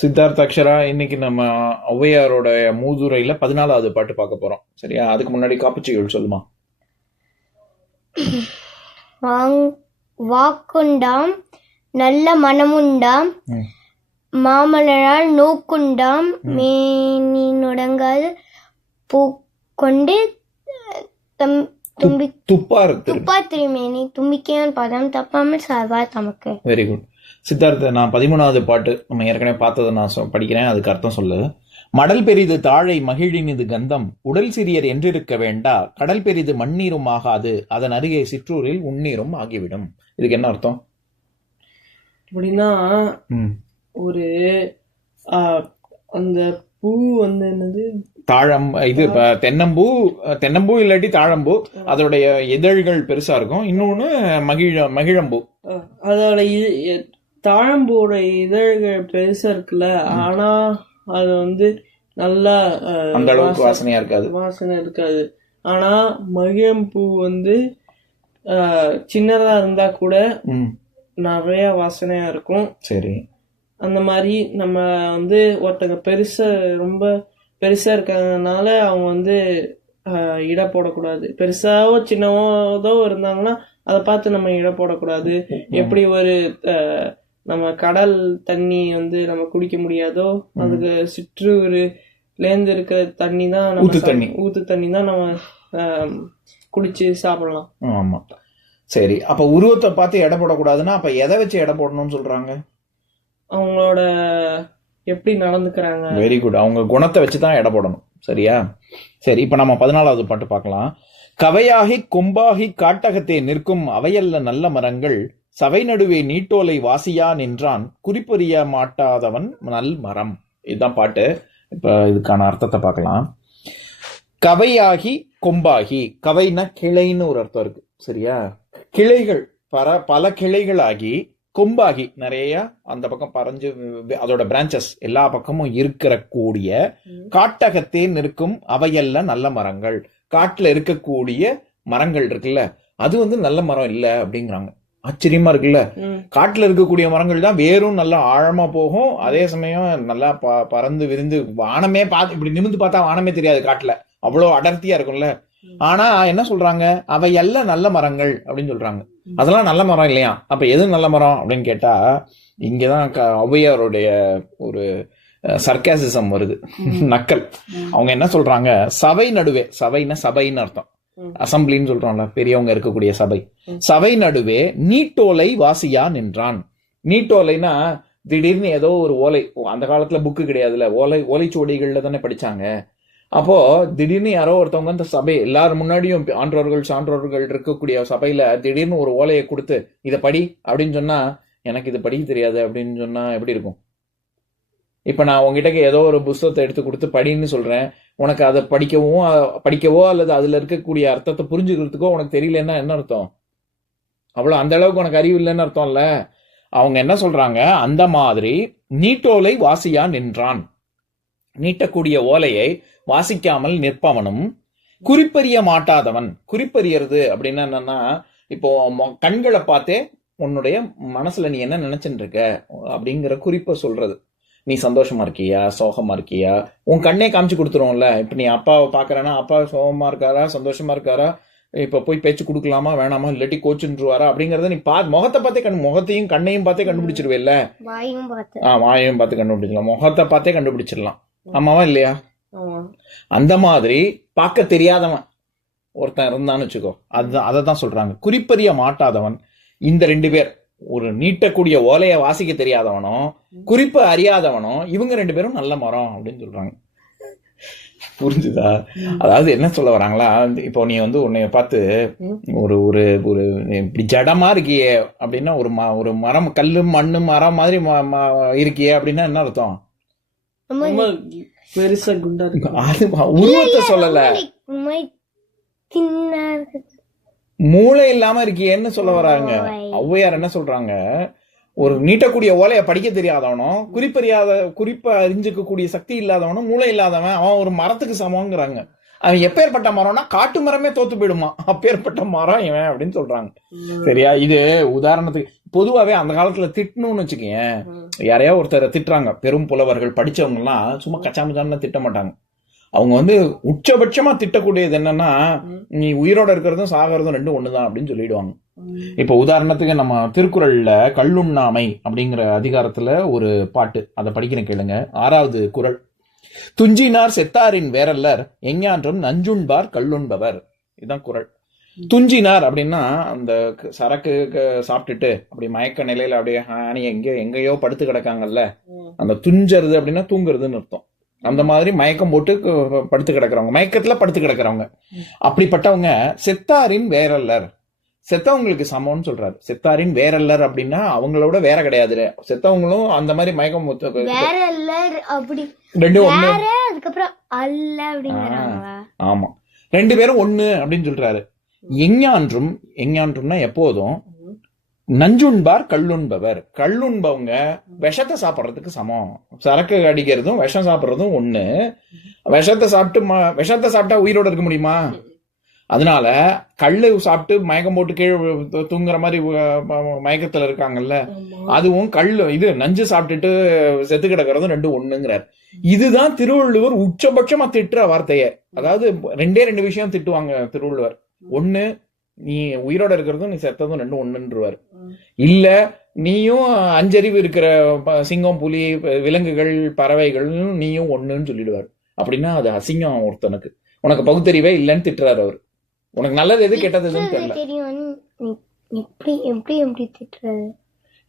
சித்தார்த்த அக்ஷரா இன்னைக்கு நம்ம ஔவையாரோட மூதுரையில பதினாலாவது பாட்டு பார்க்க போறோம். சரியா? அதுக்கு முன்னாடி காப்புச்சிகள் சொல்லுமா? வாக்குண்டாம் நல்ல மனமுண்டாம். மாமலரால் நோக்குண்டாம் மேனி நுடங்காது பூக்கொண்டு தம் தும்பி துப்பார் துப்பா திருமேனி தும்பிக்கையான் பதம் தப்பாமல் சார்வார் தமக்கு. வெரி குட் சித்தார்த்த நான் பதிமூணாவது பாட்டு நம்ம ஏற்கனவே பார்த்ததை நான் சொ- படிக்கிறேன் அதுக்கு அர்த்தம் சொல்லு. மடல் பெரிது தாழை மகிழினிது கந்தம் உடல் சிறியர் என்றிருக்க வேண்டா கடல் பெரிது மண்ணீரும் ஆகாது அதன் அருகே சிற்றூரில் உண்ணீரும் ஆகிவிடும். இதுக்கு என்ன அர்த்தம்? அப்படின்னா. ஒரு அந்த பூ வந்து என்னது? தாழம் இது தென்னம்பூ தென்னம்பூ இல்லாட்டி தாழம்பூ அதோடைய இதழ்கள் பெருசா இருக்கும். இன்னொன்னு மகிழ மகிழம்பூ. அதோட தாழம்பூவோட இதழ்கள் பெருசா இருக்குல்ல ஆனா அது வந்து நல்லா அந்த அளவுக்கு வாச- வாசனையா இருக்காது. வாசனை இருக்காது. ஆனா மகிழம்பூ வந்து சின்னதா இருந்தா கூட நிறைய வாசனையா இருக்கும். சரி. அந்த மாதிரி நம்ம வந்து ஒருத்தங்க பெருசா ரொம்ப பெருசா இருக்கிறதுனால அவங்க வந்து ஆஹ், இட போடக்கூடாது. பெருசாவோ சின்னதோ இருந்தாங்கன்னா அதை பார்த்து நம்ம இட போடக்கூடாது. எப்படி ஒரு ஆஹ், நம்ம கடல் தண்ணி வந்து நம்ம குடிக்க முடியாதோ அதுக்கு சிற்றூர்லேருந்து இருக்கிற தண்ணி தான் ஊத்து தண்ணி. ஊத்து தண்ணி தான் நம்ம குடிச்சு சாப்பிடலாம். ஆமா. சரி அப்ப உருவத்தை பார்த்து எடை போடக்கூடாதுன்னா அப்ப எதை வச்சு எடை போடணும்னு சொல்றாங்க? அவங்களோட எப்படி நடந்துக்கிறாங்க? வெரி குட் அவங்க குணத்தை வச்சு தான் எடை போடணும். சரியா? சரி இப்ப நம்ம பதினாலாவது பாட்டு பார்க்கலாம். கவையாகி கொம்பாகி காட்டகத்தே நிற்கும் அவையல்ல நல்ல மரங்கள் சபை நடுவே நீட்டோலை வாசியா நின்றான் குறிப்பறிய மாட்டாதவன் நல் மரம். இதுதான் பாட்டு. இப்ப இதுக்கான அர்த்தத்தை பார்க்கலாம். கவையாகி கொம்பாகி. கவைனா கிளைன்னு ஒரு அர்த்தம் இருக்கு. சரியா? கிளைகள் பர பல கிளைகளாகி கொம்பாகி. நிறைய அந்த பக்கம் பறஞ்சு அதோட பிரான்ச்சஸ் எல்லா பக்கமும் இருக்கிற கூடிய காட்டகத்தே நிற்கும் அவையல்ல நல்ல மரங்கள். காட்டுல இருக்கக்கூடிய மரங்கள் இருக்குல்ல அது வந்து நல்ல மரம் இல்ல அப்படிங்கிறாங்க. ஆச்சரியமா இருக்குல்ல? காட்டுல இருக்கக்கூடிய மரங்கள் தான் வேரும் நல்லா ஆழமா போகும். அதே சமயம் நல்லா ப- பறந்து விரிந்து வானமே பார்த்து இப்படி நிமிந்து பார்த்தா வானமே தெரியாது காட்டுல. அவ்வளோ அடர்த்தியா இருக்கும்ல. ஆனா என்ன சொல்றாங்க? அவை எல்லாம் நல்ல மரங்கள் அப்படின்னு சொல்றாங்க. அதெல்லாம் நல்ல மரம் இல்லையா? அப்ப எது நல்ல மரம் அப்படின்னு கேட்டா இங்கதான் க- ஔவையாருடைய ஒரு சர்க்காசிசம் வருது. நக்கல். அவங்க என்ன சொல்றாங்க? சபை நடுவே. சபைன்னா சபைன்னு அர்த்தம். அசம்பிளின்னு சொல்றோம்ல பெரியவங்க இருக்கக்கூடிய சபை. சபை நடுவே நீட்டோலை வாசியா நின்றான். நீட்டோலைனா திடீர்னு ஏதோ ஒரு ஓலை அந்த காலத்துல புக்கு கிடையாதுல ஓலை ஓலைச்சுவடிகள்ல தானே படிச்சாங்க. அப்போ திடீர்னு யாரோ ஒருத்தவங்க அந்த சபை எல்லாரும் முன்னாடியும் ஆன்றோர்கள் சான்றோர்கள் இருக்கக்கூடிய சபையில திடீர்னு ஒரு ஓலையை கொடுத்து இதை படி அப்படின்னு சொன்னா எனக்கு இது படிக்க தெரியாது அப்படின்னு சொன்னா எப்படி இருக்கும்? இப்போ நான் உங்ககிட்ட ஏதோ ஒரு புஸ்தகத்தை எடுத்து கொடுத்து படின்னு சொல்கிறேன் உனக்கு அதை படிக்கவும் படிக்கவோ அல்லது அதில் இருக்கக்கூடிய அர்த்தத்தை புரிஞ்சுக்கிறதுக்கோ உனக்கு தெரியலன்னா என்ன அர்த்தம்? அவ்வளோ அந்த அளவுக்கு உனக்கு அறிவு இல்லைன்னு அர்த்தம் இல்லை அவங்க என்ன சொல்றாங்க? அந்த மாதிரி நீட்டோலை வாசியா நின்றான். நீட்டக்கூடிய ஓலையை வாசிக்காமல் நிற்பவனும் குறிப்பறிய மாட்டாதவன். குறிப்பறியறது அப்படின்னா என்னன்னா இப்போ மொ- கண்களை பார்த்தே உன்னுடைய மனசுல நீ என்ன நினைச்சுட்டு இருக்க? அப்படிங்கிற குறிப்பை சொல்றது. நீ சந்தோஷமா இருக்கியா? சோகமா இருக்கியா? உன் கண்ணே காமிச்சு கொடுத்துருவோம்ல. இப்ப நீ அப்பாவை பாக்குறேன்னா அப்பா சோகமா இருக்காரா? சந்தோஷமா இருக்காரா? இப்ப போய் பேச்சு கொடுக்கலாமா? வேணாமா? இல்லாட்டி கோச்சுருவாரா அப்படிங்கறத நீ பா முகத்தை பார்த்தே கண் முகத்தையும் கண்ணையும் பார்த்தே கண்டுபிடிச்சிருவேல்ல. ஆ வாயையும் பார்த்து கண்டுபிடிக்கலாம் முகத்தை பார்த்தே கண்டுபிடிச்சிடலாம். ஆமாவா இல்லையா? அந்த மாதிரி பார்க்க தெரியாதவன் ஒருத்தன் இருந்தான்னு வச்சுக்கோ. அதுதான் அதை தான் சொல்றாங்க. குறிப்பறிய மாட்டாதவன் இந்த ரெண்டு பேர். ஒரு நீட்டக்கூடிய ஓலையை வாசிக்க தெரியாதவனும் குறிப்பை அறியாதவனும் இவங்க ரெண்டு பேரும் நல்ல மரம் அப்படின்னு சொல்றாங்க. புரிஞ்சுதா? அதாவது என்ன சொல்ல வராங்களா? இப்போ நீ வந்து உன்னைய பார்த்து. ஒரு ஒரு ஒரு இப்படி ஜடமா இருக்கியே அப்படின்னா ஒரு ம- ஒரு மரம் கல்லு மண்ணு மரம் மாதிரி ம- ம- இருக்கியே அப்படின்னா என்ன அர்த்தம்? பெருசா அது உருவத்தை சொல்லல ஒரு மாதிரி தின்னா இருக்கு. மூளை இல்லாம இருக்கியேன்னு சொல்ல வராங்க. ஔவையார் என்ன சொல்றாங்க? ஒரு நீட்டக்கூடிய ஓலையை படிக்க தெரியாதவனும் குறிப்பறியாத குறிப்பை அறிஞ்சுக்க கூடிய சக்தி இல்லாதவனும் மூளை இல்லாதவன் அவன் ஒரு மரத்துக்கு சமங்கிறாங்க அவன் எப்பேற்பட்ட மரம்னா காட்டு மரமே தோத்து போயிடுமா? அப்பேற்பட்ட மரம் இவன் அப்படின்னு சொல்றாங்க. சரியா? இது உதாரணத்துக்கு பொதுவாவே அந்த காலத்துல திட்டணும்னு வச்சுக்கேன் யாரையா ஒருத்தரை திட்டுறாங்க. பெரும் புலவர்கள் படிச்சவங்க எல்லாம் சும்மா கச்சாமச்சான்னு திட்ட மாட்டாங்க. அவங்க வந்து உச்சபட்சமா திட்டக்கூடியது என்னன்னா நீ உயிரோட இருக்கிறதும் சாகிறதும் ரெண்டும் ஒண்ணுதான் அப்படின்னு சொல்லிடுவாங்க. இப்ப உதாரணத்துக்கு நம்ம திருக்குறள்ல கல்லுண்ணாமை அப்படிங்கிற அதிகாரத்துல ஒரு பாட்டு அதை படிக்கிறேன் கேளுங்க. ஆறாவது குறள். துஞ்சினார் செத்தாரின் வேரல்லர் எஞ்ஞான்றும் நஞ்சுண்பார் கல்லுண்பவர். இதுதான் குறள். துஞ்சினார் அப்படின்னா அந்த சரக்கு சாப்பிட்டுட்டு அப்படி மயக்க நிலையில அப்படியே ஆணி எங்க எங்கேயோ படுத்து கிடக்காங்கல்ல. அந்த துஞ்சறது அப்படின்னா தூங்குறதுன்னு அர்த்தம். அந்த மாதிரி மயக்கம் போட்டு படுத்து கிடக்குறவங்க. மயக்கத்துல படுத்து கிடக்குறவங்க. அப்படிப்பட்டவங்க செத்தாரின் வேரல்லர் செத்தவங்களுக்கு சமம்னு சொல்றாரு. செத்தாரின் வேரல்லர் அப்படின்னா அவங்களோட வேற கிடையாது செத்தவங்களும் அந்த மாதிரி மயக்கம் அப்படி. அப்படிங்கிறாங்களா? ஆமா. ரெண்டு பேரும் ஒண்ணு அப்படின்னு சொல்றாரு. எஞ்ஞான்றும் எஞ்ஞான்றும்னா எப்போதும் நஞ்சுண்பார் கல்லுண்பவர். கல்லுண்பவங்க விஷத்தை சாப்பிட்றதுக்கு சமம். சரக்கு அடிக்கிறதும் விஷம் சாப்பிட்றதும் ஒண்ணு. விஷத்தை சாப்பிட்டு விஷத்தை சாப்பிட்டா உயிரோட இருக்க முடியுமா? அதனால கல்லு சாப்பிட்டு மயக்கம் போட்டு கீழே தூங்குற மாதிரி மயக்கத்துல இருக்காங்கல்ல? அதுவும் கல்லு இது நஞ்சு சாப்பிட்டுட்டு செத்து கிடக்கிறதும் ரெண்டும் ஒண்ணுங்கிறார். இதுதான் திருவள்ளுவர் உச்சபட்சமா திட்டுற வார்த்தைய. அதாவது ரெண்டே ரெண்டு விஷயம் திட்டுவாங்க திருவள்ளுவர். ஒண்ணு நீ உயிரோட இருக்கிறதும் நீ செத்ததும் ரெண்டும் ஒண்ணுன்றவார். இல்ல நீயும் அஞ்சறிவு இருக்கிற சிங்கம் புலி விலங்குகள் பறவைகள் நீயும் ஒண்ணுன்னு சொல்லிடுவார். அப்படின்னா அது அசிங்கம் ஒருத்தனுக்கு. உனக்கு பகுத்தறிவே இல்லைன்னு திட்டுறாரு அவர். உனக்கு நல்லது எது கெட்டது எதுன்னு தெரியல.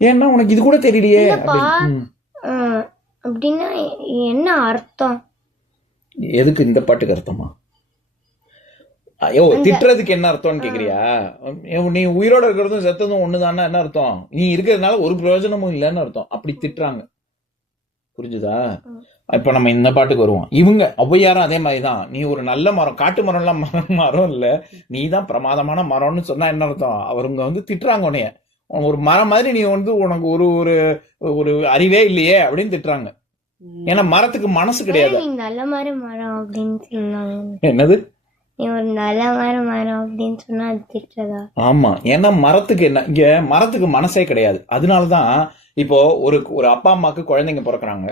ஏன்னா உனக்கு இது கூட தெரியலையே. அப்படின்னா என்ன அர்த்தம்? எதுக்கு இந்த பாட்டுக்கு அர்த்தமா? ஐயோ திட்டுறதுக்கு என்ன அர்த்தம்னு கேக்குறியா? நீ உயிரோட இருக்கிறதும் செத்ததும் ஒண்ணுதான்னா என்ன அர்த்தம்? நீ இருக்கிறதுனால ஒரு பிரயோஜனமும் இல்லைன்னு அர்த்தம். அப்படி திட்டுறாங்க. புரிஞ்சுதா. இப்ப நம்ம இந்த பாட்டுக்கு வருவோம். இவங்க ஔவையாரும் அதே மாதிரிதான். நீ ஒரு நல்ல மரம் காட்டு மரம்லாம் மரம் மரம் இல்ல. நீ தான் பிரமாதமான மரம்னு சொன்னா என்ன அர்த்தம்? அவருங்க வந்து திட்டுறாங்க உன்னைய. ஒரு மரம் மாதிரி நீ வந்து உனக்கு ஒரு ஒரு ஒரு அறிவே இல்லையே அப்படின்னு திட்டுறாங்க. ஏன்னா மரத்துக்கு மனசு கிடையாது. மரம் என்னது? நீ ஒரு நல்ல மாதிரி மரம் அப்படின்னு சொன்னா அது திட்டுறதா? ஆமா. ஏன்னா மரத்துக்கு என்ன இங்க மரத்துக்கு மனசே கிடையாது. அதனாலதான் இப்போ ஒரு ஒரு அப்பா அம்மாக்கு குழந்தைங்க பிறக்கறாங்க.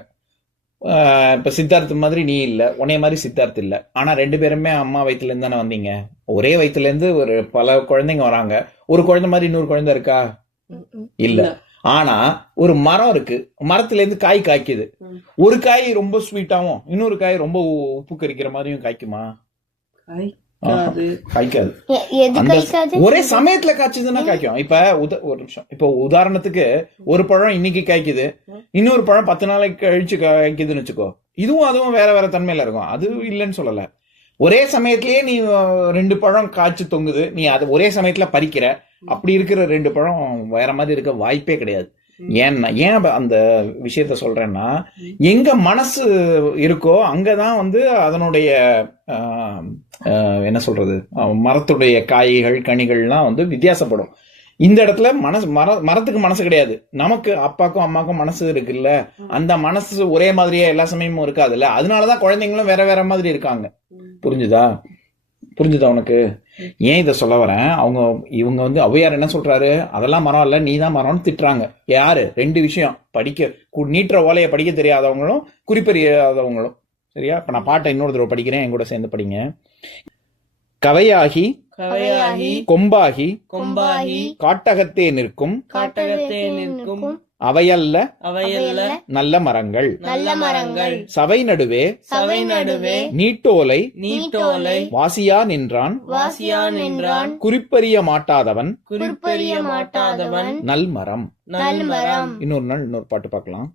இப்ப சித்தார்த் மாதிரி நீ இல்ல உன்னைய மாதிரி சித்தார்த் இல்ல. ஆனா ரெண்டு பேருமே அம்மா வயித்துல இருந்து தானே வந்தீங்க? ஒரே வயித்துல இருந்து ஒரு பல குழந்தைங்க வராங்க. ஒரு குழந்தை மாதிரி இன்னொரு குழந்தை இருக்கா. இல்ல. ஆனா ஒரு மரம் இருக்கு. மரத்துல இருந்து காய் காய்க்குது. ஒரு காய் ரொம்ப ஸ்வீட்டாவும் இன்னொரு காய் ரொம்ப உப்பு கரிக்கிற மாதிரியும் காய்க்குமா? காய்க்காது. ஒரே சமயத்துல காய்ச்சதுன்னா காய்க்கும். இப்ப உத- ஒரு நிமிஷம். இப்போ உதாரணத்துக்கு ஒரு பழம் இன்னைக்கு காய்க்குது. இன்னொரு பழம் பத்து நாளைக்கு கழிச்சு காய்க்குதுன்னு வச்சுக்கோ. இதுவும் அதுவும் வேற வேற தன்மையில இருக்கும். அது இல்லைன்னு சொல்லல. ஒரே சமயத்திலேயே நீ ரெண்டு பழம் காய்ச்சி தொங்குது. நீ அது ஒரே சமயத்துல பறிக்கிற. அப்படி இருக்கிற ரெண்டு பழம் வேற மாதிரி இருக்க வாய்ப்பே கிடையாது. ஏன்னா ஏன் அந்த விஷயத்த சொல்றேன்னா எங்க மனசு இருக்கோ அங்கதான் வந்து அதனுடைய என்ன சொல்றது மரத்துடைய காய்கள் கனிகள்லாம் வந்து வித்தியாசப்படும். இந்த இடத்துல மனசு மர மரத்துக்கு மனசு கிடையாது. நமக்கு அப்பாக்கும் அம்மாக்கும் மனசு இருக்குல்ல. அந்த மனசு ஒரே மாதிரியே எல்லா சமயமும் இருக்காதுல்ல. அதனாலதான் குழந்தைங்களும் வேற வேற மாதிரி இருக்காங்க. புரிஞ்சுதா? புரிஞ்சுதா உனக்கு? ஏன் இதை சொல்ல வரேன்? அவங்க இவங்க வந்து ஔவையார் என்ன சொல்றாரு? அதெல்லாம் மரம் இல்ல நீ தான் மரம்னு திட்டுறாங்க. யாரு? ரெண்டு விஷயம். படிக்க நீட்டுற ஓலையை படிக்க தெரியாதவங்களும் குறிப்பறியாதவங்களும் சரியா? இப்ப நான் பாட்டை இன்னொரு தடவை படிக்கிறேன் என் கூட சேர்ந்து படிங்க. கவையாகி கவையாகி கொம்பாகி கொம்பாகி காட்டகத்தே நிற்கும். காட்டகத்தே நிற்கும். அவையல்ல அவையல்ல நல்ல மரங்கள். நல்ல மரங்கள். சபை நடுவே சபை நடுவே நீட்டோலை நீட்டோலை வாசியா நின்றான். வாசியா நின்றான். குறிப்பறிய மாட்டாதவன். குறிப்பறிய மாட்டாதவன். நல் மரம் நல் மரம் இன்னொரு நாள் இன்னொரு பாட்டு பார்க்கலாம்.